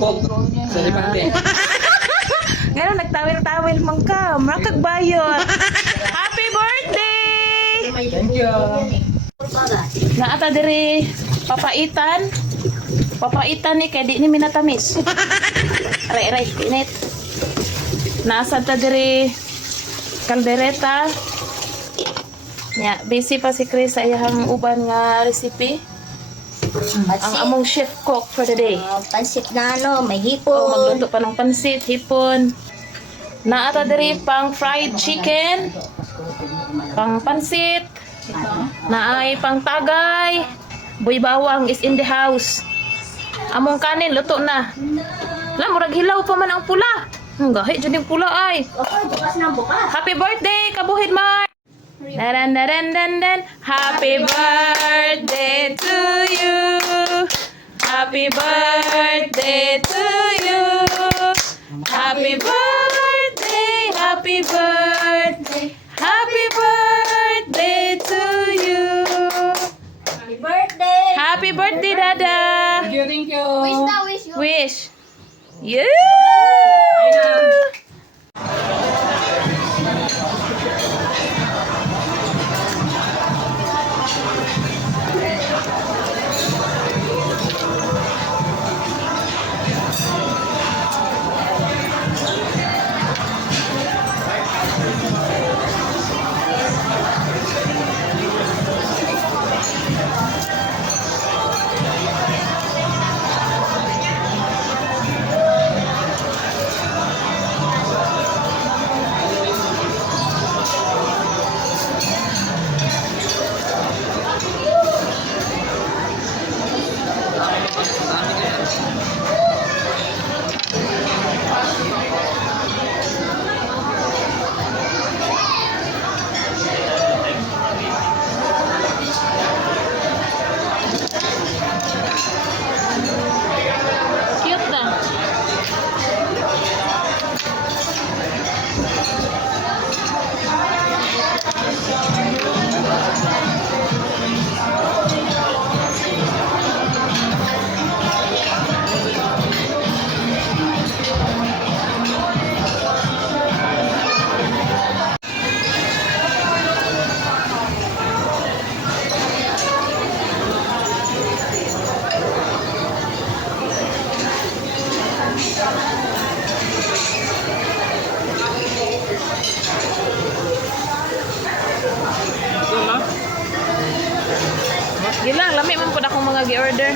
Bangkok. Sa Lipante. Ngayon, nagtawil-tawil man ka. Makagbayot. Happy birthday! Thank you. Naata diri papaitan. Papaitan ni kay di ni minatamis. Aray, init. Naasa ta diri kaldereta. Ya, busy pa si Chris sa iyang uban nga recipe. Ang among chef cook for the day. Pansit na ano, may hipon. Oh, magluto pa ng pansit, hipon. Naata diri pang fried chicken. Pang pansit. Naay pang tagay. Boy bawang is in the house. Among kanin luto na. La murag hilaw pa man ang pula. Gahi jud yung pula ay. Okay, bukas na bukas. Happy birthday kabuhid Mar. Dan dan dan dan. Happy birthday to you. Happy birthday to you. Happy birthday, happy birthday. Happy birthday to you. Happy birthday. Happy birthday, Dada. Thank you. Wish na, wish you. Wish. Yeah. Cute na. Gilang, lami man po akong mga gi-order.